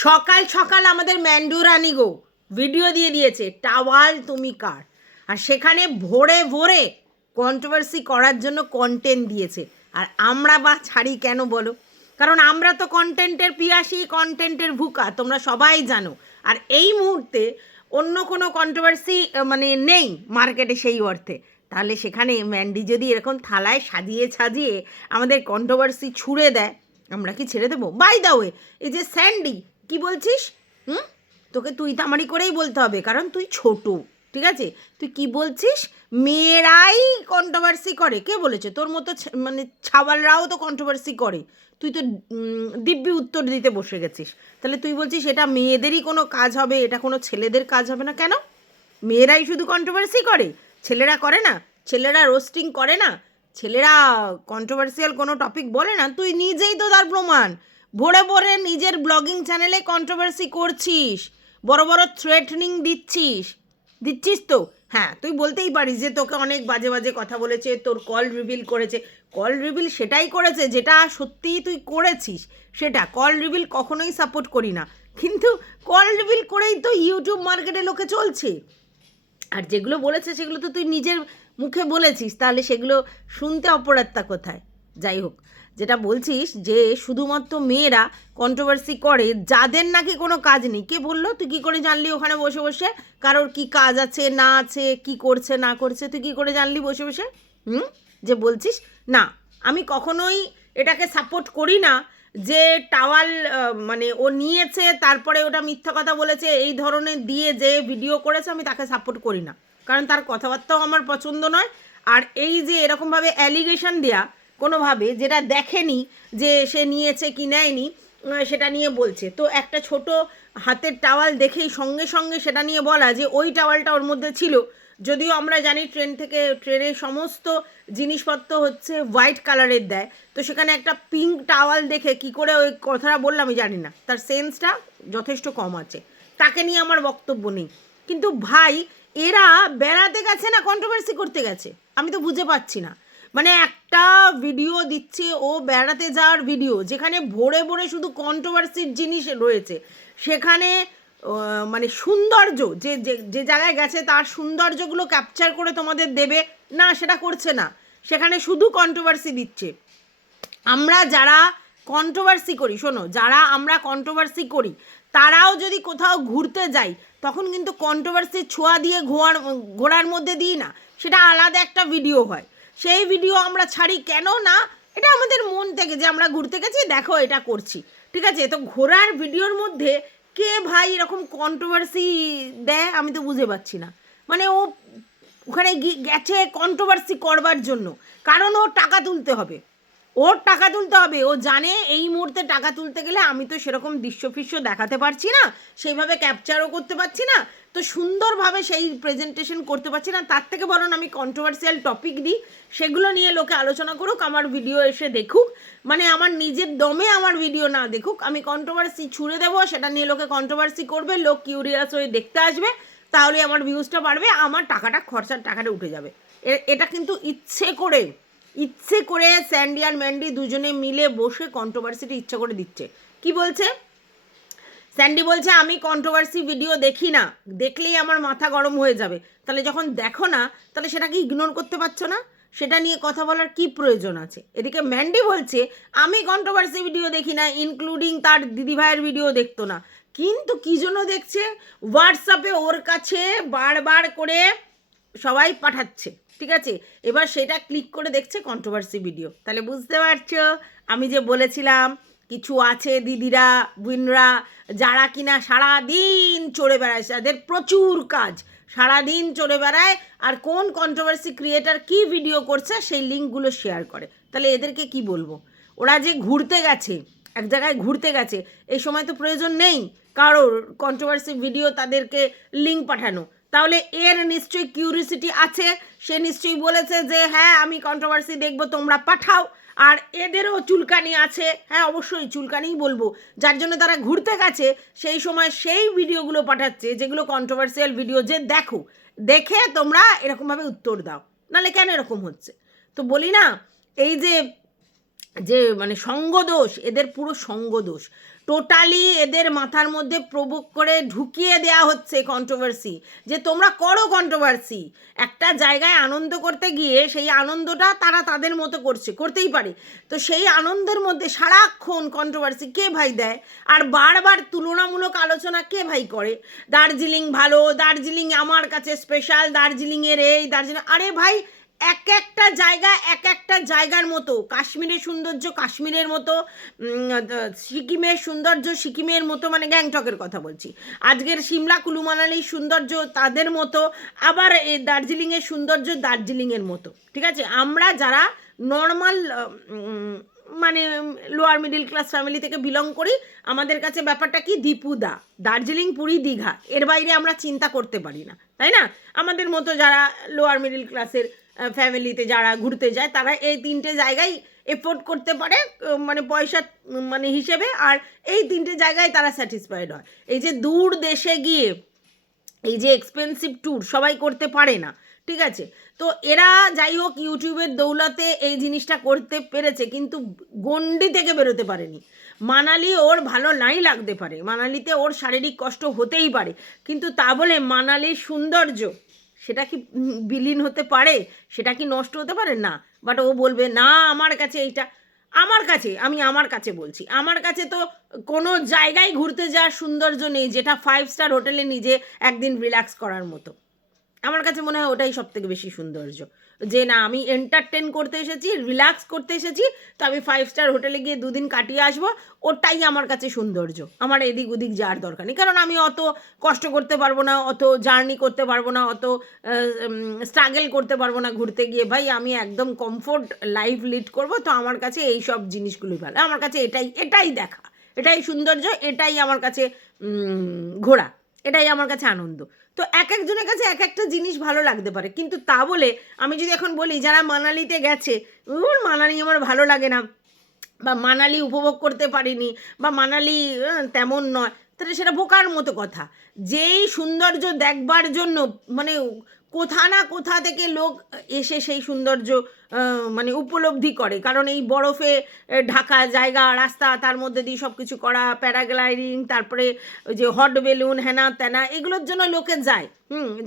সকাল সকাল আমাদের ম্যান্ডু রানী গো ভিডিও দিয়ে দিয়েছে টাওয়াল তুমি কার, আর সেখানে ভোরে ভোরে কন্ট্রোভার্সি করার জন্য কন্টেন্ট দিয়েছে। আর আমরা বা ছাড়ি কেন বলো? কারণ আমরা তো কন্টেন্টের পিয়াসী, কন্টেন্টের ভুকা, তোমরা সবাই জানো। আর এই মুহূর্তে অন্য কোনো কন্ট্রোভার্সি মানে নেই মার্কেটে সেই অর্থে। তাহলে সেখানে ম্যান্ডি যদি এরকম থালায় সাজিয়ে সাজিয়ে আমাদের কন্ট্রোভার্সি ছুঁড়ে দেয়, আমরা কি ছেড়ে দেবো? বাই দ্য ওয়ে, এই যে স্যান্ডি, কি বলছিস? তোকে তুই তামারি করেই বলতে হবে, কারণ তুই ছোট, ঠিক আছে? তুই কি বলছিস? মেয়েরাই কন্ট্রোভার্সি করে? কে বলেছে? তোর মতো মানে ছাওয়ালরাও তো কন্ট্রোভার্সি করে। তুই তো দিব্যি উত্তর দিতে বসে গেছিস। তাহলে তুই বলছিস এটা মেয়েদেরই কোনো কাজ হবে, এটা কোনো ছেলেদের কাজ হবে না? কেন? মেয়েরাই শুধু কন্ট্রোভার্সি করে, ছেলেরা করে না? ছেলেরা রোস্টিং করে না? ছেলেরা কন্ট্রোভার্সিয়াল কোনো টপিক বলে না? তুই নিজেই তো তার প্রমাণ। ভোরে ভোরে নিজের ব্লগিং চ্যানেলে কন্ট্রোভার্সি করছিস, বড় বড় থ্রেটনিং দিচ্ছিস তো। হ্যাঁ, তুই বলতেই পারিস যে তোকে অনেক বাজে বাজে কথা বলেছে, তোর কল রিভিল করেছে। কল রিভিল সেটাই করেছে যেটা সত্যিই তুই করেছিস। সেটা কল রিভিল কখনোই সাপোর্ট করি না, কিন্তু কল রিভিল করেই তো ইউটিউব মার্কেটে লোকে চলছে। আর যেগুলো বলেছে সেগুলো তো তুই নিজের মুখে বলেছিস, তাহলে সেগুলো শুনতে অপরাধটা কোথায়? যাই হোক, যেটা বলছিস যে শুধুমাত্র মেয়েরা কন্ট্রোভার্সি করে, যাদের নাকি কোনো কাজ নেই। কে বললো? তুই কী করে জানলি ওখানে বসে বসে কারোর কি কাজ আছে না আছে, কি করছে না করছে? তুই কী করে জানলি বসে বসে? যে বলছিস না, আমি কখনোই এটাকে সাপোর্ট করি না যে টাওয়াল মানে ও নিয়েছে তারপরে ওটা মিথ্যা কথা বলেছে এই ধরনের দিয়ে যে ভিডিও করেছে, আমি তাকে সাপোর্ট করি না, কারণ তার কথাবার্তাও আমার পছন্দ নয়। আর এই যে এরকমভাবে অ্যালিগেশন দেয়া কোনোভাবে, যেটা দেখেনি যে সে নিয়েছে কি নেয়নি, সেটা নিয়ে বলছে, তো একটা ছোট হাতের টাওয়াল দেখেই সঙ্গে সঙ্গে সেটা নিয়ে বলা যে ওই টাওয়ালটা ওর মধ্যে ছিল। যদিও আমরা জানি ট্রেনের সমস্ত জিনিসপত্র হচ্ছে হোয়াইট কালারের দেয়, তো সেখানে একটা পিঙ্ক টাওয়াল দেখে কি করে ওই কথাটা বললাম আমি জানি না, তার সেন্সটা যথেষ্ট কম আছে। তাকে নিয়ে আমার বক্তব্য নেই, কিন্তু ভাই এরা বেড়াতে গেছে না কন্ট্রোভার্সি করতে গেছে? আমি তো বুঝে পাচ্ছি না। মানে একটা ভিডিও দিচ্ছে ও বেড়াতে যাওয়ার ভিডিও, যেখানে ভোরে ভোরে শুধু কন্ট্রোভার্সির জিনিস রয়েছে, সেখানে মানে সৌন্দর্য যে যে জায়গায় গেছে তার সৌন্দর্যগুলো ক্যাপচার করে তোমাদের দেবে না, সেটা করছে না। সেখানে শুধু কন্ট্রোভার্সি দিচ্ছে। আমরা যারা কন্ট্রোভার্সি করি, শোনো, যারা আমরা কন্ট্রোভার্সি করি তারাও যদি কোথাও ঘুরতে যাই, তখন কিন্তু কন্ট্রোভার্সির ছোঁয়া দিয়ে ঘোড়ার মধ্যে দিই না, সেটা আলাদা একটা ভিডিও হয়। সেই ভিডিও আমরা ছাড়ি কেন না? এটা আমাদের মন থেকে যে আমরা ঘুরতে গেছি, দেখো এটা করছি, ঠিক আছে? তো ঘোরার ভিডিওর মধ্যে কে ভাই এরকম কন্ট্রোভার্সি দেয়? আমি তো বুঝে পাচ্ছি না। মানে ও ওখানে গেছে কন্ট্রোভার্সি করবার জন্য, কারণ ওর টাকা তুলতে হবে। ও জানে এই মুহূর্তে টাকা তুলতে গেলে আমি তো সেরকম দৃশ্য দেখাতে পারছি না, সেইভাবে ক্যাপচারও করতে পারছি না, তো সুন্দরভাবে সেই প্রেজেন্টেশন করতে পারছি না। তার থেকে বরং আমি কন্ট্রোভার্সিয়াল টপিক দিই, সেগুলো নিয়ে লোকে আলোচনা করুক, আমার ভিডিও এসে দেখুক, মানে আমার নিজের দমে আমার ভিডিও না দেখুক, আমি কন্ট্রোভার্সি ছুড়ে দেবো, সেটা নিয়ে লোকে কন্ট্রোভার্সি করবে, লোক কিউরিয়াস হয়ে দেখতে আসবে, তাহলে আমার ভিউজটা বাড়বে, আমার খরচার টাকাটা উঠে যাবে। এটা কিন্তু ইচ্ছে করে স্যান্ডি আর ম্যান্ডি দুজনে মিলে বসে কন্ট্রোভার্সিটা ইচ্ছা করে দিচ্ছে। কি বলছে স্যান্ডি? বলছে আমি কন্ট্রোভার্সি ভিডিও দেখি না, দেখলেই আমার মাথা গরম হয়ে যাবে। তাহলে যখন দেখো না, তাহলে সেটাকে ইগনোর করতে পারছো না? সেটা নিয়ে কথা বলার কি প্রয়োজন আছে? এদিকে ম্যান্ডি বলছে আমি কন্ট্রোভার্সি ভিডিও দেখি না, ইনক্লুডিং তার দিদিভাইয়ের ভিডিও দেখতো না, কিন্তু কী জন্য দেখছে? হোয়াটসঅ্যাপে ওর কাছে বারবার করে সবাই পাঠাচ্ছে, ঠিক আছে? এবার সেটা ক্লিক করে দেখছে কন্ট্রোভার্সি ভিডিও। তাহলে বুঝতে পারছো আমি যে বলেছিলাম কিছু আছে দিদিরা বোনরা যারা কিনা সারাদিন চড়ে বেড়ায়, তাদের প্রচুর কাজ, সারাদিন চড়ে বেড়ায়, আর কোন কন্ট্রোভার্সি ক্রিয়েটার কি ভিডিও করছে সেই লিঙ্কগুলো শেয়ার করে। তাহলে এদেরকে কি বলবো? ওরা যে ঘুরতে গেছে, এক জায়গায় ঘুরতে গেছে, এই সময় তো প্রয়োজন নেই কারোর কন্ট্রোভার্সি ভিডিও তাদেরকে লিঙ্ক পাঠানো। তাহলে এর নিশ্চয়ই কিউরিসিটি আছে, সে নিশ্চয়ই বলেছে যে হ্যাঁ আমি কন্ট্রোভার্সি দেখবো, তোমরা পাঠাও। আর এদেরও চুলকানি আছে, হ্যাঁ অবশ্যই চুলকানিই বলবো, যার জন্য তারা ঘুরতে গেছে সেই সময় সেই ভিডিওগুলো পাঠাচ্ছে যেগুলো কন্ট্রোভার্সিয়াল ভিডিও, যে দেখো, দেখে তোমরা এরকমভাবে উত্তর দাও, নাহলে কেন এরকম হচ্ছে? তো বলি না, এই যে যে মানে সঙ্গদোষ, এদের পুরো সঙ্গদোষ। টোটালি এদের মাথার মধ্যে প্রভোগ করে ঢুকিয়ে দেয়া হচ্ছে কন্ট্রোভার্সি, যে তোমরা করো কন্ট্রোভার্সি। একটা জায়গায় আনন্দ করতে গিয়ে সেই আনন্দটা তারা তাদের মতো করছে, করতেই পারে, তো সেই আনন্দের মধ্যে সারাক্ষণ কন্ট্রোভার্সি কে ভাই দেয়? আর বারবার তুলনামূলক আলোচনা কে ভাই করে? দার্জিলিং ভালো, দার্জিলিং আমার কাছে স্পেশাল, দার্জিলিংয়ের এই দার্জিলিং, আরে ভাই এক একটা জায়গা এক একটা জায়গার মতো। কাশ্মীরের সৌন্দর্য কাশ্মীরের মতো, সিকিমের সৌন্দর্য সিকিমের মতো, মানে গ্যাংটকের কথা বলছি, আজকের সিমলা কুলু মানালির সৌন্দর্য তাদের মতো, আবার এই দার্জিলিংয়ের সৌন্দর্য দার্জিলিংয়ের মতো। ঠিক আছে, আমরা যারা নর্মাল মানে লোয়ার মিডিল ক্লাস ফ্যামিলি থেকে বিলং করি, আমাদের কাছে ব্যাপারটা কি দীপুদা, দার্জিলিং পুরী দীঘা, এর বাইরে আমরা চিন্তা করতে পারি না, তাই না? আমাদের মতো যারা লোয়ার মিডিল ক্লাসের ফ্যামিলিতে যারা ঘুরতে যায় তারা এই তিনটে জায়গায় এফোর্ড করতে পারে, মানে পয়সা মানে হিসেবে, আর এই তিনটে জায়গায় তারা স্যাটিসফাইড হয়। এই যে দূর দেশে গিয়ে এই যে এক্সপেন্সিভ ট্যুর সবাই করতে পারে না, ঠিক আছে? তো এরা যাই হোক ইউটিউবের দৌলতে এই জিনিসটা করতে পেরেছে, কিন্তু গণ্ডি থেকে বেরোতে পারেনি। মানালি ওর ভালো নাই লাগতে পারে, মানালিতে ওর শারীরিক কষ্ট হতেই পারে, কিন্তু তা বলে মানালির সৌন্দর্য সেটা কি বিলীন হতে পারে? সেটা কি নষ্ট হতে পারে? না। বাট ও বলবে না আমার কাছে এইটা, আমার কাছে, আমি আমার কাছে বলছি, আমার কাছে তো কোনো জায়গায় ঘুরতে যাওয়ার সৌন্দর্য নেই যেটা 5 স্টার হোটেলে নিজে একদিন রিল্যাক্স করার মতো। আমার কাছে মনে হয় ওটাই সব থেকে বেশি সৌন্দর্য, যে না আমি এন্টারটেন করতে এসেছি, রিল্যাক্স করতে এসেছি, তো আমি 5 স্টার হোটেলে গিয়ে 2 দিন কাটিয়ে আসবো, ওটাই আমার কাছে সৌন্দর্য। আমার এদিক ওদিক যাওয়ার দরকার নেই, কারণ আমি অত কষ্ট করতে পারবো না, অত জার্নি করতে পারবো না, অত স্ট্রাগল করতে পারবো না ঘুরতে গিয়ে। ভাই আমি একদম কমফোর্ট লাইফ লিড করব, তো আমার কাছে এই সব জিনিসগুলোই ভালো, আমার কাছে এটাই দেখা, এটাই সৌন্দর্য, এটাই আমার কাছে ঘোরা, এটাই আমার কাছে আনন্দ। তো এক একজনের কাছে এক একটা জিনিস ভালো লাগতে পারে, কিন্তু তা বলে আমি যদি এখন বলি যারা মানালিতে গেছে, মানালি আমার ভালো লাগে না, বা মানালি উপভোগ করতে পারিনি, বা মানালি তেমন নয়, তাহলে সেটা বোকার মতো কথা। যেই সৌন্দর্য দেখবার জন্য মানে কোথা না কোথা থেকে লোক এসে সেই সৌন্দর্য মানে উপলব্ধি করে, কারণ এই বরফে ঢাকা জায়গা, রাস্তা, তার মধ্যে দিয়ে সব কিছু করা, প্যারাগ্লাইডিং, তারপরে ওই যে হট বেলুন, হ্যানা ত্যানা, এগুলোর জন্য লোকে যায়।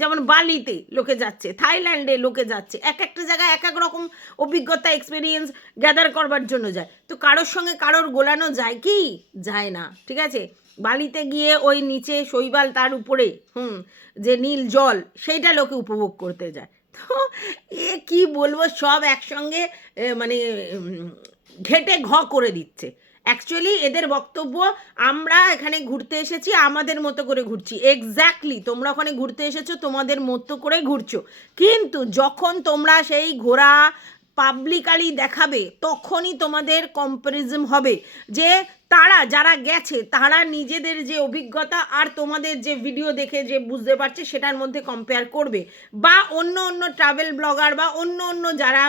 যেমন বালিতে লোকে যাচ্ছে, থাইল্যান্ডে লোকে যাচ্ছে, এক একটা জায়গায় এক এক রকম অভিজ্ঞতা এক্সপিরিয়েন্স গ্যাদার করবার জন্য যায়। তো কারোর সঙ্গে কারোর গোলানো যায় কি? যায় না, ঠিক আছে? বালিতে গিয়ে ওই নিচে শৈবাল, তার উপরে যে নীল জল, সেইটা লোকে উপভোগ করতে যায়। তো কি বলবো, সব একসঙ্গে মানে ঘেটে ঘ করে দিচ্ছে। অ্যাকচুয়ালি এদের বক্তব্য আমরা এখানে ঘুরতে এসেছি, আমাদের মতো করে ঘুরছি। এক্স্যাক্টলি, তোমরা ওখানে ঘুরতে এসেছো, তোমাদের মতো করে ঘুরছো, কিন্তু যখন তোমরা সেই ঘোরা পাবলিকালি দেখাবে, তখনই তোমাদের কম্প্যারিজম হবে, যে তারা যারা গেছে তারা নিজেদের যে অভিজ্ঞতা আর তোমাদের যে ভিডিও দেখে যে বুঝতে পারছে সেটার মধ্যে কম্পেয়ার করবে, বা অন্য অন্য ট্রাভেল ব্লগার বা অন্য অন্য যারা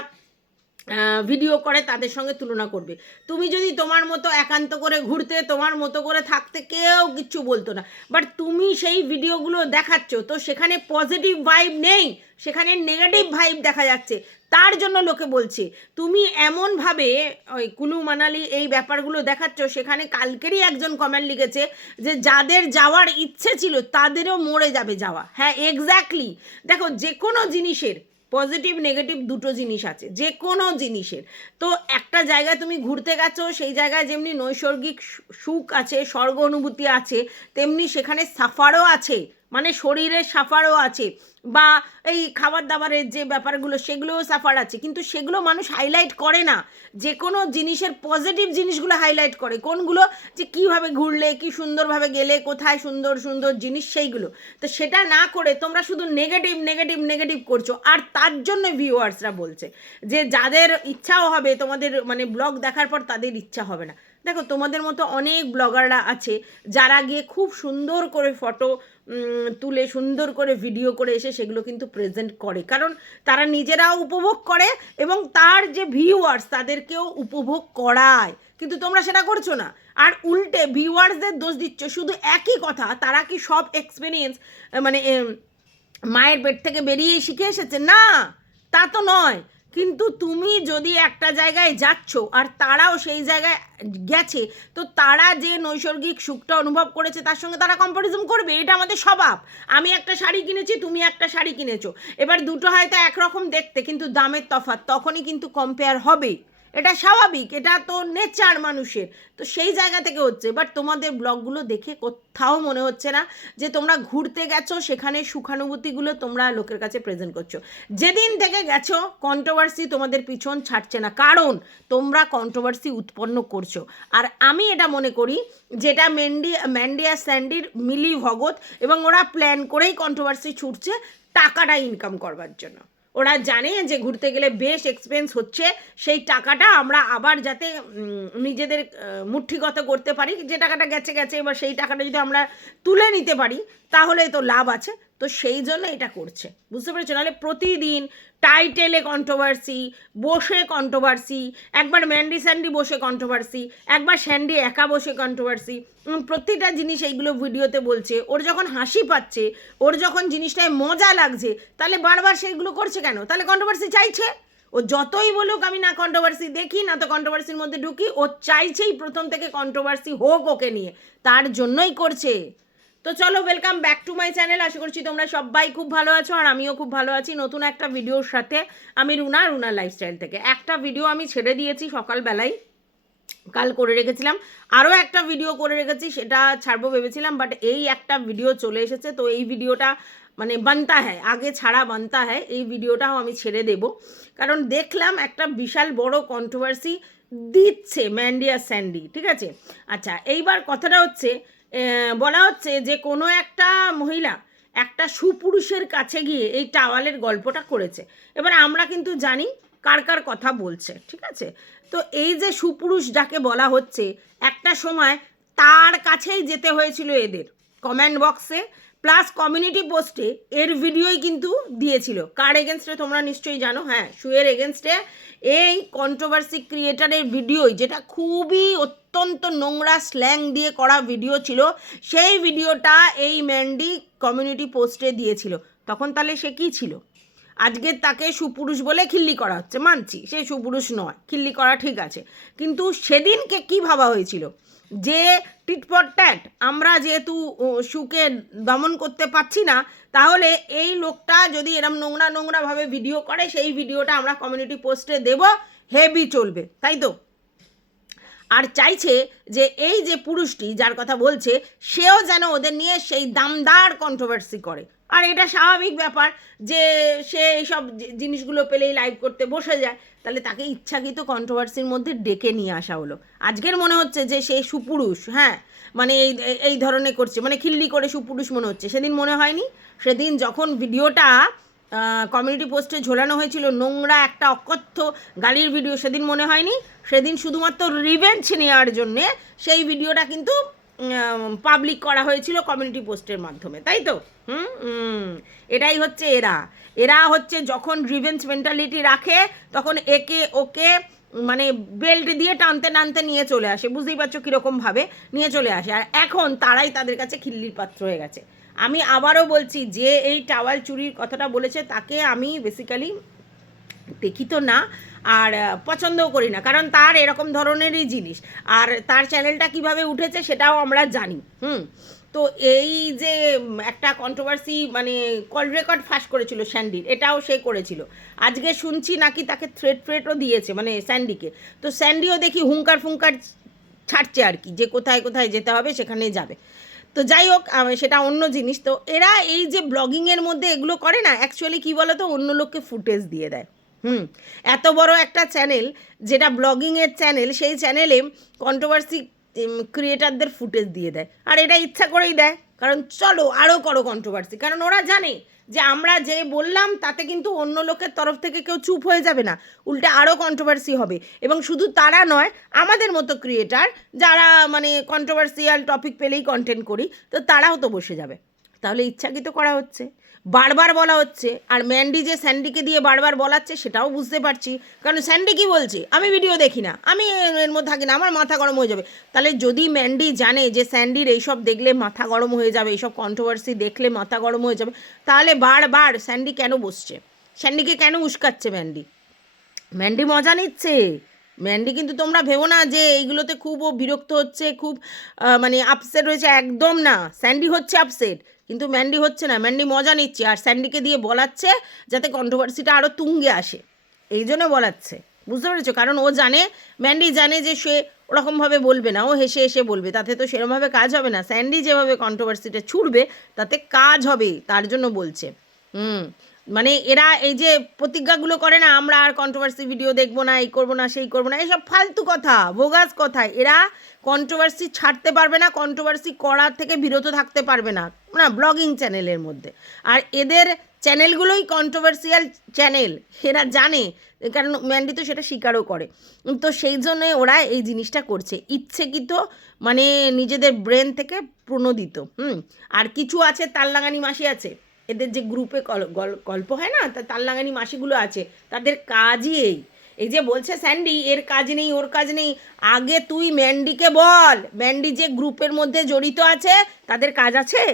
ভিডিও করে তাদের সঙ্গে তুলনা করবে। তুমি যদি তোমার মতো একান্ত করে ঘুরতে, তোমার মতো করে থাকতে, কেউ কিচ্ছু বলতো না, বাট তুমি সেই ভিডিওগুলো দেখাচ্ছ, তো সেখানে পজিটিভ ভাইব নেই, সেখানে নেগেটিভ ভাইব দেখা যাচ্ছে, তার জন্য লোকে বলছে। তুমি এমনভাবে ওই কুলু মানালি এই ব্যাপারগুলো দেখাচ্ছ, সেখানে কালকেরই একজন কমেন্ট লিখেছে যে যাদের যাওয়ার ইচ্ছে ছিল তাদেরও মরে যাবে যাওয়া। হ্যাঁ, এক্স্যাক্টলি। দেখো, যে কোনো জিনিসের পজিটিভ নেগেটিভ দুটো জিনিস আছে, যে কোনো জিনিসের। তো একটা জায়গায় তুমি ঘুরতে গেছো, সেই জায়গায় যেমনি নৈসর্গিক সুখ আছে, স্বর্গ অনুভূতি আছে, তেমনি সেখানে সাফারও আছে, মানে শরীরের সাফারও আছে, বা এই খাবার দাবারের যে ব্যাপারগুলো সেগুলোও সাফার আছে, কিন্তু সেগুলো মানুষ হাইলাইট করে না। যে কোনো জিনিসের পজিটিভ জিনিসগুলো হাইলাইট করে, কোনগুলো? যে কীভাবে ঘুরলে, কি সুন্দরভাবে গেলে, কোথায় সুন্দর সুন্দর জিনিস, সেইগুলো। তো সেটা না করে তোমরা শুধু নেগেটিভ নেগেটিভ নেগেটিভ করছো, আর তার জন্য ভিউয়ার্সরা বলছে যে যাদের ইচ্ছাও হবে তোমাদের মানে ব্লগ দেখার পর, তাদের ইচ্ছা হবে না। দেখো, তোমাদের মতো অনেক ব্লগাররা আছে যারা গিয়ে খুব সুন্দর করে ফটো তুলে, সুন্দর করে ভিডিও করে এসে সেগুলো কিন্তু প্রেজেন্ট করে, কারণ তারা নিজেরাও উপভোগ করে এবং তার যে ভিউয়ার্স তাদেরকেও উপভোগ করায়, কিন্তু তোমরা সেটা করছো না। আর উল্টে ভিউয়ার্সদের দোষ দিচ্ছ। শুধু একই কথা, তারা কি সব এক্সপিরিয়েন্স মানে মায়ের পেট থেকে বেরিয়ে শিখে এসেছে? না, তা তো নয়। কিন্তু তুমি যদি একটা জায়গায় যাচ্ছ আর তারাও সেই জায়গায় গেছে, তো তারা যে নৈসর্গিক সুখটা অনুভব করেছে তার সঙ্গে তারা কম্পারিজন করবে, এটা আমাদের স্বভাব। আমি একটা শাড়ি কিনেছি, তুমি একটা শাড়ি কিনেছো, এবার দুটো হয়তো একরকম দেখতে কিন্তু দামের তফাৎ, তখনই কিন্তু কম্পেয়ার হবে, এটা স্বাভাবিক, এটা তো নেচার মানুষের। তো সেই জায়গা থেকে হচ্ছে। বাট তোমাদের ব্লগগুলো দেখে কোথাও মনে হচ্ছে না যে তোমরা ঘুরতে গেছো, সেখানে সুখানুভূতিগুলো তোমরা লোকের কাছে প্রেজেন্ট করছো। যেদিন থেকে গেছো কন্ট্রোভার্সি তোমাদের পিছন ছাড়ছে না, কারণ তোমরা কন্ট্রোভার্সি উৎপন্ন করছো। আর আমি এটা মনে করি যেটা ম্যান্ডি আর স্যান্ডির মিলি ভগত, এবং ওরা প্ল্যান করেই কন্ট্রোভার্সি ছুটছে টাকাটা ইনকাম করবার জন্য। ওরা জানে যে ঘুরতে গেলে বেশ এক্সপেন্স হচ্ছে, সেই টাকাটা আমরা আবার যাতে নিজেদের মুঠিগত করতে পারি, যে টাকাটা গেছে গেছে, এবার সেই টাকাটা যদি আমরা তুলে নিতে পারি তাহলে তো লাভ আছে। তো সেই জন্য এটা করছে, বুঝতে পেরেছো? নাহলে প্রতিদিন টাইটেলে কন্ট্রোভার্সি, বসে কন্ট্রোভার্সি, একবার ম্যান্ডি স্যান্ডি বসে কন্ট্রোভার্সি, একবার স্যান্ডি একা বসে কন্ট্রোভার্সি, প্রত্যেকটা জিনিস এইগুলো ভিডিওতে বলছে। ওর যখন হাসি পাচ্ছে, ওর যখন জিনিসটায় মজা লাগছে, তাহলে বারবার সেইগুলো করছে কেন? তাহলে কন্ট্রোভার্সি চাইছে। ও যতই বলুক আমি না কন্ট্রোভার্সি দেখি না, তো কন্ট্রোভার্সির মধ্যে ঢুকি, ও চাইছেই প্রথম থেকে কন্ট্রোভার্সি হোক ওকে নিয়ে, তার জন্যই করছে। তো চলো, welcome back to my channel. আশা করছি তোমরা সবাই খুব ভালো আছো, আর আমিও খুব ভালো আছি। নতুন একটা ভিডিওর সাথে আমি রুনা লাইফস্টাইল থেকে একটা ভিডিও আমি ছেড়ে দিয়েছি সকালবেলায়, কাল করে রেখেছিলাম। আরও একটা ভিডিও করে রেখেছি, সেটা ছাড়বো ভেবেছিলাম, বাট এই একটা ভিডিও চলে এসেছে। তো এই ভিডিওটা মানে বানতা হ্যায়, আগে ছাড়া বানতা হ্যায়, এই ভিডিওটাও আমি ছেড়ে দেব। কারণ দেখলাম একটা বিশাল বড় কন্ট্রোভার্সি দিচ্ছে ম্যান্ডি আর স্যান্ডি, ঠিক আছে? আচ্ছা, এইবার কথাটা হচ্ছে, বলা হচ্ছে যে কোনো একটা মহিলা একটা সুপুরুষের কাছে গিয়ে এই টাওয়ালের গল্পটা করেছে। এবার আমরা কিন্তু জানি কার কার কথা বলছে, ঠিক আছে? তো এই যে সুপুরুষ যাকে বলা হচ্ছে, একটা সময় তার কাছেই যেতে হয়েছিল এদের, কমেন্ট বক্সে প্লাস কমিউনিটি পোস্টে এর ভিডিওই কিন্তু দিয়েছিল। কার এগেনস্টে তোমরা নিশ্চয়ই জানো, হ্যাঁ, শুয়ের এগেনস্টে এই কন্ট্রোভার্সি ক্রিয়েটারের ভিডিওই, যেটা খুবই অত্যন্ত নোংরা স্ল্যাং দিয়ে করা ভিডিও ছিল, সেই ভিডিওটা এই ম্যান্ডি কমিউনিটি পোস্টে দিয়েছিল। তখন তাহলে সে কী ছিল? আজকে তাকে সুপুরুষ বলে খিল্লি করা হচ্ছে, মানছি সে সুপুরুষ নয়, খিল্লি করা ঠিক আছে, কিন্তু সেদিনকে কি ভাবা হয়েছিল যে টিটফট ট্যাট, আমরা যেহেতু সুকে দমন করতে পারছি না, তাহলে এই লোকটা যদি এরম নোংরাভাবে ভিডিও করে, সেই ভিডিওটা আমরা কমিউনিটি পোস্টে দেব, হেভি চলবে, তাই তো? আর চাইছে যে এই যে পুরুষটি যার কথা বলছে, সেও যেন ওদের নিয়ে সেই দামদার কন্ট্রোভার্সি করে। আর এটা স্বাভাবিক ব্যাপার যে সে এইসব জিনিসগুলো পেলেই লাইভ করতে বসে যায়, তাহলে তাকে ইচ্ছাকৃত কন্ট্রোভার্সির মধ্যে ডেকে নিয়ে আসা হলো। আজকের মনে হচ্ছে যে সে সুপুরুষ, হ্যাঁ, মানে এই ধরনের করছে, মানে খিল্লি করে সুপুরুষ মনে হচ্ছে। সেদিন মনে হয়নি? সেদিন যখন ভিডিওটা কমিউনিটি পোস্টে ঝোলানো হয়েছিল, নোংরা একটা অকথ্য গালির ভিডিও, সেদিন মনে হয়নি? সেদিন শুধুমাত্র রিভেঞ্জ নেওয়ার জন্যে সেই ভিডিওটা কিন্তু পাবলিক করা হয়েছিল কমিউনিটি পোস্টের মাধ্যমে, তাই তো? এটাই হচ্ছে এরা হচ্ছে যখন রিভেঞ্জ মেন্টালিটি রাখে, তখন একে ওকে মানে বেল্ট দিয়ে টানতে নিয়ে চলে আসে, বুঝতেই পারছো কীরকমভাবে নিয়ে চলে আসে। আর এখন তারাই তাদের কাছে খিল্লির পাত্র হয়ে গেছে। আমি আবারও বলছি, যে এই টাওয়াল চুরির কথাটা বলেছে তাকে আমি বেসিক্যালি দেখি তো না, আর পছন্দও করি না, কারণ তার এরকম ধরনেরই জিনিস, আর তার চ্যানেলটা কিভাবে উঠেছে সেটাও আমরা জানি। তো এই যে একটা কন্ট্রোভার্সি, মানে কল রেকর্ড ফাঁস করেছিল স্যান্ডির, এটাও সে করেছিল। আজকে শুনছি নাকি তাকে থ্রেটও দিয়েছে, মানে স্যান্ডিকে। তো স্যান্ডিও দেখি হুঙ্কার ছাড়ছে আর কি, যে কোথায় কোথায় যেতে হবে সেখানে যাবে। তো যাই হোক, সেটা অন্য জিনিস। তো এরা এই যে ব্লগিংয়ের মধ্যে এগুলো করে না, অ্যাকচুয়ালি কী বলো তো, অন্য লোককে ফুটেজ দিয়ে দেয়। এত বড় একটা চ্যানেল যেটা ব্লগিংয়ের চ্যানেল, সেই চ্যানেলে কন্ট্রোভার্সি ক্রিয়েটারদের ফুটেজ দিয়ে দেয়। আর এটা ইচ্ছা করেই দেয়, কারণ চলো আরও করো কন্ট্রোভার্সি, কারণ ওরা জানে যে আমরা যে বললাম তাতে কিন্তু অন্য লোকের তরফ থেকে কেউ চুপ হয়ে যাবে না, উল্টে আরও কন্ট্রোভার্সি হবে। এবং শুধু তারা নয়, আমাদের মতো ক্রিয়েটার যারা মানে কন্ট্রোভার্সিয়াল টপিক পেলেই কন্টেন্ট করি, তো তারাও তো বসে যাবে। তাহলে ইচ্ছাকৃত করা হচ্ছে, বারবার বলা হচ্ছে। আর ম্যান্ডি যে স্যান্ডিকে দিয়ে বারবার বলাচ্ছে সেটাও বুঝতে পারছি, কারণ স্যান্ডি কি বলছে, আমি ভিডিও দেখি না, আমি এর মধ্যে থাকি না, আমার মাথা গরম হয়ে যাবে। তাহলে যদি ম্যান্ডি জানে যে স্যান্ডির এইসব দেখলে মাথা গরম হয়ে যাবে, এইসব কন্ট্রোভার্সি দেখলে মাথা গরম হয়ে যাবে, তাহলে বারবার স্যান্ডি কেন বসছে? স্যান্ডিকে কেন উস্কাচ্ছে ম্যান্ডি? ম্যান্ডি মজা নিচ্ছে। ম্যান্ডি কিন্তু তোমরা ভেবো না যে এইগুলোতে খুব ও বিরক্ত হচ্ছে, খুব মানে আপসেট হয়েছে, একদম না। স্যান্ডি হচ্ছে আপসেট, কিন্তু ম্যান্ডি হচ্ছে না। ম্যান্ডি মজা নিচ্ছে আর স্যান্ডিকে দিয়ে বলাচ্ছে যাতে কন্ট্রোভার্সিটা আরও তুঙ্গে আসে, এই জন্য বলাচ্ছে। বুঝতে পেরেছো? কারণ ও জানে, ম্যান্ডি জানে যে সে ওরকমভাবে বলবে না, ও হেসে হেসে বলবে, তাতে তো সেরকমভাবে কাজ হবে না। স্যান্ডি যেভাবে কন্ট্রোভার্সিটা ছুড়বে তাতে কাজ হবে, তার জন্য বলছে। মানে এরা এই যে প্রতিজ্ঞাগুলো করে না, আমরা আর কন্ট্রোভার্সি ভিডিও দেখবো না, এই করবো না, সেই করবো না, এইসব ফালতু কথা, বোগাস কথা। এরা কন্ট্রোভার্সি ছাড়তে পারবে না, কন্ট্রোভার্সি করার থেকে বিরত থাকতে পারবে না, না ব্লগিং চ্যানেলের মধ্যে। আর এদের চ্যানেলগুলোই কন্ট্রোভার্সিয়াল চ্যানেল, এরা জানে, কারণ ম্যান্ডি তো সেটা স্বীকারও করে। তো সেই জন্যে ওরা এই জিনিসটা করছে ইচ্ছেকৃত, মানে নিজেদের ব্রেন থেকে প্রণোদিত। আর কিছু আছে তাললাগানি মাসি আছে, এদের যে গ্রুপে গল্প হয় না, তাললাগানি মাসিগুলো আছে, তাদের কাজই এই যে বলছে স্যান্ডি এর কাজ নেই, ওর কাজ নেই। আগে তুই ম্যান্ডিকে বল, ম্যান্ডি যে গ্রুপের মধ্যে জড়িত আছে তাদের কাজ আছে?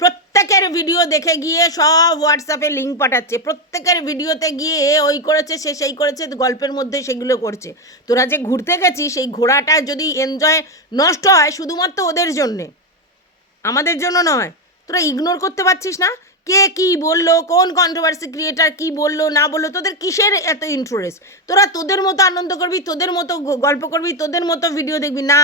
প্রত্যেকের ভিডিও দেখে গিয়ে সব হোয়াটসঅ্যাপে লিঙ্ক পাঠাচ্ছে, প্রত্যেকের ভিডিওতে গিয়ে ওই করেছে, সে সেই করেছে, গল্পের মধ্যে সেগুলো করছে। তোরা যে ঘুরতে গেছিস, সেই ঘোরাটা যদি এনজয় নষ্ট হয় শুধুমাত্র ওদের জন্যে, আমাদের জন্য নয়। তোরা ইগনোর করতে পারছিস না? কে কি বললো, কোন কন্ট্রোভার্সি ক্রিয়েটার কি বললো না বললো, তোদের কিসের এত ইন্টারেস্ট? তোরা তোদের মতো আনন্দ করবি, তোদের মতো গল্প করবি, তোদের মতো ভিডিও দেখবি না।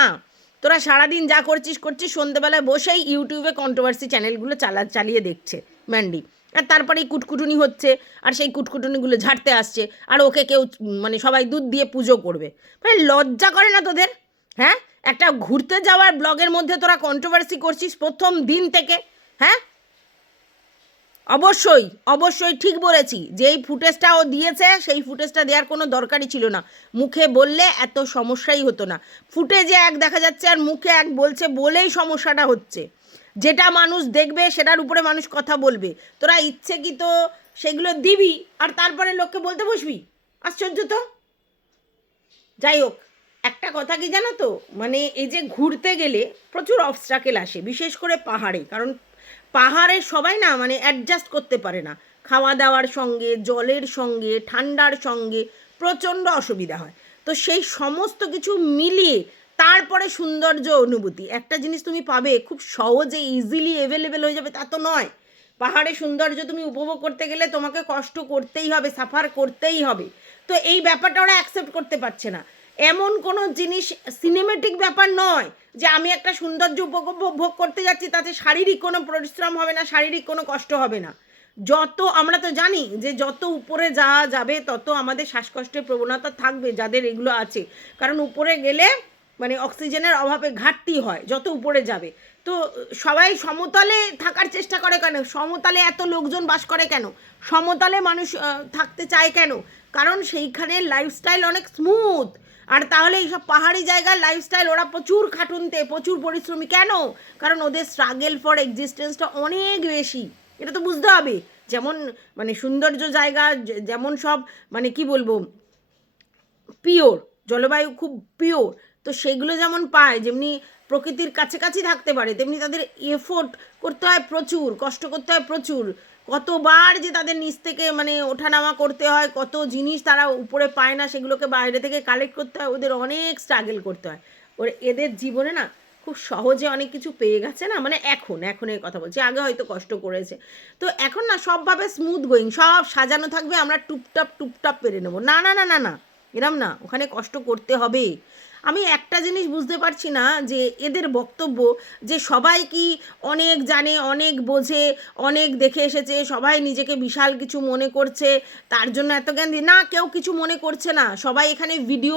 তোরা সারাদিন যা করছিস, সন্ধ্যেবেলায় বসেই ইউটিউবে কন্ট্রোভার্সি চ্যানেলগুলো চালিয়ে দেখছে ম্যান্ডি। আর তারপরেই কুটকুটুনি হচ্ছে, আর সেই কুটকুটুনিগুলো ঝাড়তে আসছে, আর ওকে কেউ মানে সবাই দুধ দিয়ে পুজো করবে। মানে লজ্জা করে না তোদের? হ্যাঁ, একটা ঘুরতে যাওয়ার ব্লগের মধ্যে তোরা কন্ট্রোভার্সি করছিস প্রথম দিন থেকে। হ্যাঁ, অবশ্যই অবশ্যই ঠিক বলেছি, যেই ফুটেজটা ও দিয়েছে সেই ফুটেজটা দেওয়ার কোনো দরকারই ছিল না। মুখে বললে এত সমস্যাই হতো না। ফুটেজে এক দেখা যাচ্ছে আর মুখে এক বলছে বলেই সমস্যাটা হচ্ছে। যেটা মানুষ দেখবে সেটার উপরে মানুষ কথা বলবে, তোরা ইচ্ছে কি তো সেগুলো দিবি আর তারপরে লোককে বলতে বসবি? আশ্চর্য তো। যাই হোক, একটা কথা কি জানো তো, মানে এই যে ঘুরতে গেলে প্রচুর অবস্ট্রাকেল আসে, বিশেষ করে পাহাড়ে। কারণ পাহাড়ে সবাই না মানে অ্যাডজাস্ট করতে পারে না, খাওয়া দাওয়ার সঙ্গে, জলের সঙ্গে, ঠান্ডার সঙ্গে প্রচণ্ড অসুবিধা হয়। তো সেই সমস্ত কিছু মিলিয়ে তারপরে সৌন্দর্য অনুভূতি একটা জিনিস তুমি পাবে, খুব সহজে ইজিলি অ্যাভেলেবেল হয়ে যাবে তা তো নয়। পাহাড়ে সৌন্দর্য তুমি উপভোগ করতে গেলে তোমাকে কষ্ট করতেই হবে, সাফার করতেই হবে। তো এই ব্যাপারটা ওরা অ্যাকসেপ্ট করতে পারছে না। এমন কোনো জিনিস সিনেমেটিক ব্যাপার নয় যে আমি একটা সৌন্দর্য উপভোগ করতে যাচ্ছি, তাতে শারীরিক কোনো পরিশ্রম হবে না, শারীরিক কোনো কষ্ট হবে না। যত আমরা তো জানি যে যত উপরে যাওয়া যাবে তত আমাদের শ্বাসকষ্টের প্রবণতা থাকবে যাদের এগুলো আছে, কারণ উপরে গেলে মানে অক্সিজেনের অভাবে ঘাটতি হয় যত উপরে যাবে। তো সবাই সমতলে থাকার চেষ্টা করে কেন? সমতলে এত লোকজন বাস করে কেন? সমতলে মানুষ থাকতে চায় কেন? কারণ সেইখানে লাইফস্টাইল অনেক স্মুথ। আর তাহলে এইসব পাহাড়ি জায়গার লাইফস্টাইল, ওরা প্রচুর খাটুনতে, প্রচুর পরিশ্রমী কেন? কারণ ওদের স্ট্রাগল ফর এক্সিস্টেন্সটা অনেক বেশি, এটা তো বুঝতে হবে। যেমন মানে সৌন্দর্য জায়গা, যেমন সব মানে কি বলবো পিওর, জলবায়ু খুব পিওর, তো সেগুলো যেমন পায়, যেমনি প্রকৃতির কাছাকাছি থাকতে পারে, তেমনি তাদের এফোর্ট করতে হয় প্রচুর, কষ্ট করতে হয় প্রচুর। কতবার যে তাদের নিচ থেকে মানে ওঠানামা করতে হয়, কত জিনিস তারা উপরে পায় না, সেগুলোকে বাইরে থেকে কালেক্ট করতে হয়, ওদের অনেক স্ট্রাগল করতে হয়। এদের জীবনে না খুব সহজে অনেক কিছু পেয়ে গেছে না, মানে এখন এই কথা বলছি, আগে হয়তো কষ্ট করেছে। তো এখন না সবভাবে স্মুথ গোয়িং, সব সাজানো থাকবে, আমরা টুপটাপ পেরে নেবো। না না না না না, এরম না, ওখানে কষ্ট করতে হবে। আমি একটা জিনিস বুঝতে পারছি না যে এদের বক্তব্য যে সবাই কি অনেক জানে, অনেক বোঝে, অনেক দেখে এসেছে, সবাই নিজেকে বিশাল কিছু মনে করছে, তার জন্য এত জ্ঞান দিয়ে না, কেউ কিছু মনে করছে না। সবাই এখানে ভিডিও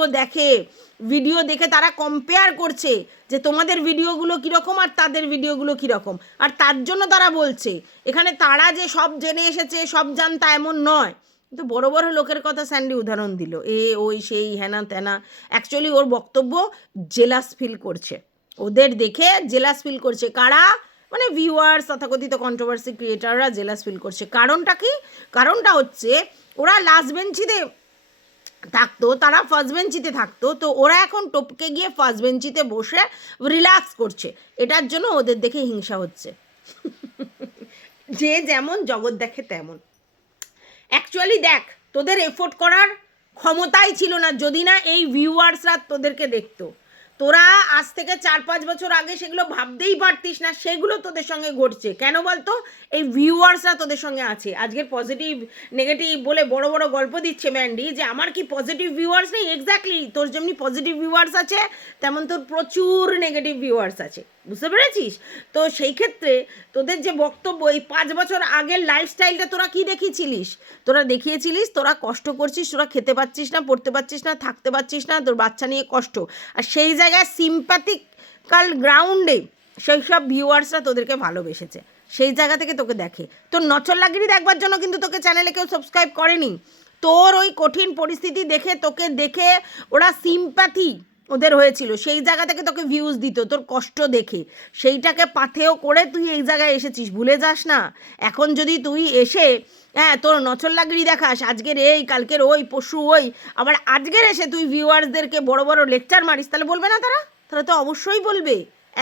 দেখে তারা কম্পেয়ার করছে যে তোমাদের ভিডিওগুলো কীরকম আর তাদের ভিডিওগুলো কীরকম, আর তার জন্য তারা বলছে। এখানে তারা যে সব জেনে এসেছে, সব জানতা এমন নয়। কিন্তু বড় বড় লোকের কথা স্যান্ডি উদাহরণ দিল, ওই সেই হেনা তেনা। অ্যাকচুয়ালি ওর বক্তব্য জেলাস ফিল করছে, ওদের দেখে জেলাস ফিল করছে। কারা? মানে ভিউয়ার্স, তথাকথিত কন্ট্রোভার্সি ক্রিয়েটাররা জেলাস ফিল করছে। কারণটা কি? কারণটা হচ্ছে ওরা লাস্ট বেঞ্চিতে থাকতো, তারা ফার্স্ট বেঞ্চিতে থাকতো, তো ওরা এখন টপকে গিয়ে ফার্স্ট বেঞ্চিতে বসে রিল্যাক্স করছে। এটার জন্য ওদের দেখে হিংসা হচ্ছে। যে যেমন জগৎ দেখে তেমন। অ্যাকচুয়ালি দেখ, তোদের এফোর্ট করার ক্ষমতাই ছিল না যদি না এই ভিউয়ার্সরা তোদেরকে দেখতো। তোরা আজ থেকে 4-5 বছর আগে সেগুলো ভাবতেই পারতিস না, সেগুলো তোদের সঙ্গে ঘটছে। কেন বলতো? এই ভিউয়ার্সরা তোদের সঙ্গে আছে। আজকের পজিটিভ নেগেটিভ বলে বড় বড় গল্প দিচ্ছে ম্যান্ডি যে আমার কি পজিটিভ ভিউয়ার্স নেই। এক্স্যাক্টলি, তোর যেমনি পজিটিভ ভিউয়ার্স আছে তেমন তোর প্রচুর নেগেটিভ ভিউয়ার্স আছে, বুঝতে পেরেছিস? তো সেই ক্ষেত্রে তোদের যে বক্তব্য, এই 5 বছর আগের লাইফস্টাইলটা তোরা কি দেখিয়েছিলিস? তোরা দেখিয়েছিলিস তোরা কষ্ট করছিস, তোরা খেতে পাচ্ছিস না, পড়তে পাচ্ছিস না, থাকতে পাচ্ছিস না, তোর বাচ্চা নিয়ে কষ্ট। আর সেই জায়গায় সিম্প্যাথিক্যাল গ্রাউন্ডে সেই সব ভিউয়ার্সরা তোদেরকে ভালোবেসেছে, সেই জায়গা থেকে তোকে দেখে। তোর নচরলাগিরি দেখবার জন্য কিন্তু তোকে চ্যানেলে কেউ সাবস্ক্রাইব করেনি। তোর ওই কঠিন পরিস্থিতি দেখে, তোকে দেখে ওরা সিম্প্যাথি ওদের হয়েছিল, সেই জায়গা থেকে তোকে ভিউজ দিত তোর কষ্ট দেখে। সেইটাকে পাথেয় করে তুই এই জায়গায় এসেছিস, ভুলে যাস না। এখন যদি তুই এসে তোর নচরলাগিরি দেখাস, আজকের এই, কালকের ওই, পরশু ওই, আবার আজকের এসে তুই ভিউয়ার্সদেরকে বড় বড় লেকচার মারিস, তাহলে বলবে না তারা? তাহলে তো অবশ্যই বলবে।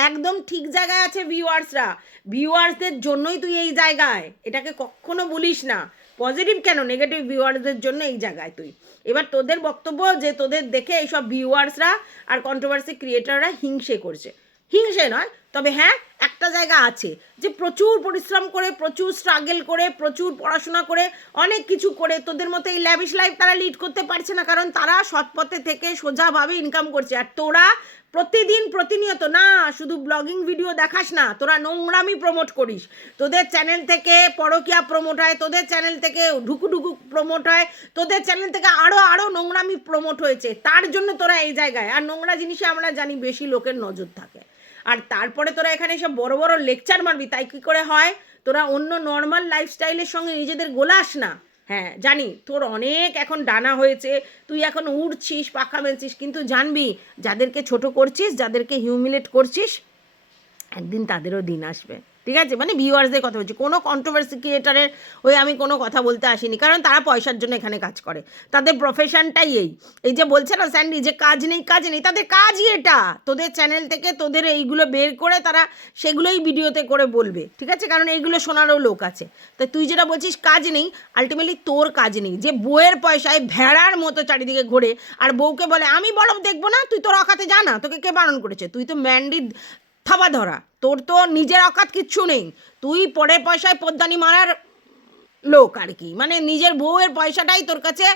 একদম ঠিক জায়গায় আছে ভিউয়ার্সরা, ভিউয়ার্সদের জন্যই তুই এই জায়গায়, এটাকে কখনো বলিস না। পজিটিভ কেন, নেগেটিভ ভিউয়ার্সদের জন্য এই জায়গায় তুই। এবার তোদের বক্তব্য যে তোদের দেখে এইসব ভিউয়ার্সরা আর কন্ট্রোভার্সি ক্রিয়েটাররা হিংসে করছে। হিংসে নয়, তবে হ্যাঁ একটা জায়গা আছে যে প্রচুর পরিশ্রম করে, প্রচুর স্ট্রাগল করে, প্রচুর পড়াশোনা করে, অনেক কিছু করে তোদের মতো এই ল্যাভিশ লাইফ তারা লিড করতে পারছে না, কারণ তারা সৎপথে থেকে সোজাভাবে ইনকাম করছে। আর তোরা প্রতিদিন প্রতিনিয়ত না শুধু ব্লগিং ভিডিও দেখাস না, তোরা নোংরামি প্রমোট করিস। তোদের চ্যানেল থেকে পরকিয়া প্রমোট হয়, তোদের চ্যানেল থেকে ঢুকু প্রমোট হয়, তোদের চ্যানেল থেকে আরও নোংরামি প্রমোট হয়েছে। তার জন্য তোরা এই জায়গায়। আর নোংরা জিনিসে আমরা জানি বেশি লোকের নজর থাকে। আর তারপরে তোরা এখানে সব বড় বড় লেকচার মারবি, তাই কী করে হয়? তোরা অন্য নর্মাল লাইফস্টাইলের সঙ্গে নিজেদের গোলাস না। হ্যাঁ জানি তোর অনেক এখন ডানা হয়েছে, তুই এখন উড়ছিস, পাখা মেলছিস, কিন্তু জানবি যাদেরকে ছোট করছিস, যাদেরকে হিউমিলেট করছিস, একদিন তাদেরও দিন আসবে। ঠিক আছে? মানে ভিউয়ার্সদের কথা বলছি, কোনো কন্ট্রোভার্সি ক্রিয়েটারের ওই আমি কোনো কথা বলতে আসিনি, কারণ তারা পয়সার জন্য এখানে কাজ করে, তাদের প্রফেশনটাই এই যে বলছে না স্যান্ডি যে কাজ নেই, তাদের কাজই এটা। তোদের চ্যানেল থেকে তোদের এইগুলো বের করে তারা সেগুলোই ভিডিওতে করে বলবে, ঠিক আছে? কারণ এইগুলো শোনারও লোক আছে। তো তুই যেটা বলছিস কাজ নেই, আলটিমেটলি তোর কাজ নেই, যে বউয়ের পয়সায় ভেড়ার মতো চারিদিকে ঘোরে আর বউকে বলে আমি বড় দেখবো না, তুই তোর অকাতে জানা, তোকে কে বারণ করেছে? তুই তো ম্যান্ডি থাবা ধরা, তোর তো নিজের অকাত কিচ্ছু নেই। তুই পরের পয়সায় পদ্মানি মারার লোক আর কি, মানে নিজের বউয়ের পয়সাটাই তোর কাছে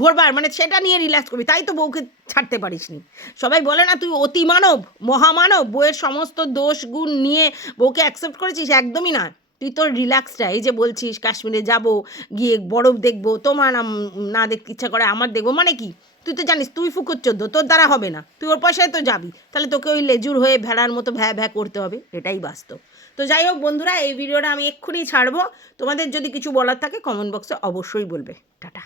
ঘোরবার, মানে সেটা নিয়ে রিল্যাক্স করবি, তাই তো বউকে ছাড়তে পারিস নি। সবাই বলে না তুই অতি মানব, মহামানব, বউয়ের সমস্ত দোষ গুণ নিয়ে বউকে অ্যাকসেপ্ট করেছিস, একদমই না। তুই তোর রিল্যাক্সটা, এই যে বলছিস কাশ্মীরে যাব, গিয়ে বরফ দেখবো, তোমার না দেখতে ইচ্ছা করে আমার দেখবো, মানে কি? তুই তো জানিস তুই ফুকুর চোদ্দ, তোর দ্বারা হবে না, তুই ওর পয়সায় তো যাবি, তাহলে তোকে ওই লেজুর হয়ে ভেড়ার মতো ভ্যা করতে হবে, এটাই বাস্তব। তো যাই হোক বন্ধুরা, এই ভিডিওটা আমি এক্ষুনি ছাড়বো। তোমাদের যদি কিছু বলার থাকে কমেন্ট বক্সে অবশ্যই বলবে। টাটা।